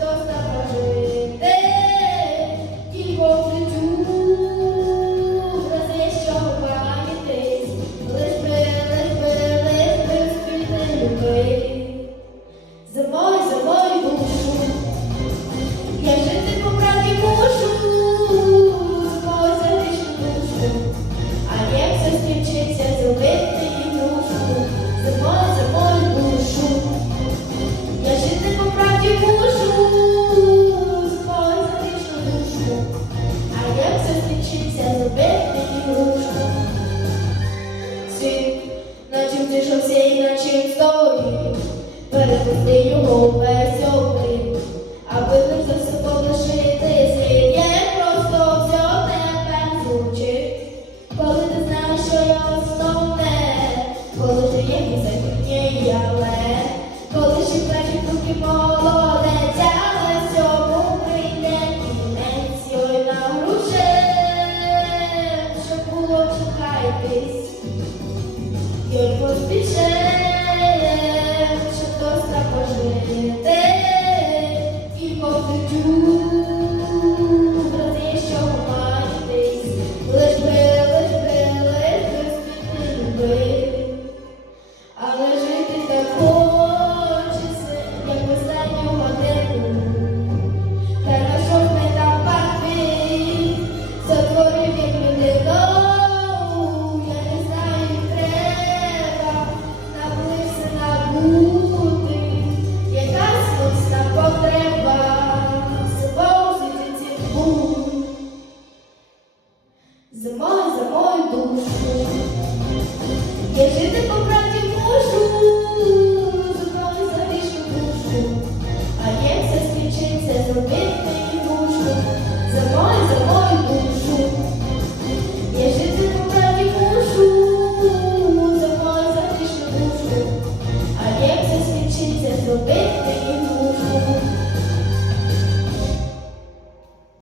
доста пожити, і повлечу, рази, що баєтесь, лиш би, лиш би, лиш би спіти любити. Зимою, зимою душу, я жити по правді мушу, затишну душу, а як все скінчиться, зійшовся і наче стоїть, перепусти його весь обрід, аби лиш за собою лишити світ, є просто все тебе звучить, коли ти знаєш, що я основне, коли ти є мій але, коли ще плечі руки молодець, але всьому прийде кінець, йой на груше, що було чекайтесь. It was this Зимою, зимою душу. Я жити по правді можу, зимою залишу душу, а як все скінчиться, зробити мені душу, зимою, зимою душу. Я жити по правді можу, зимою залишу душу, а як все скінчиться, зробити.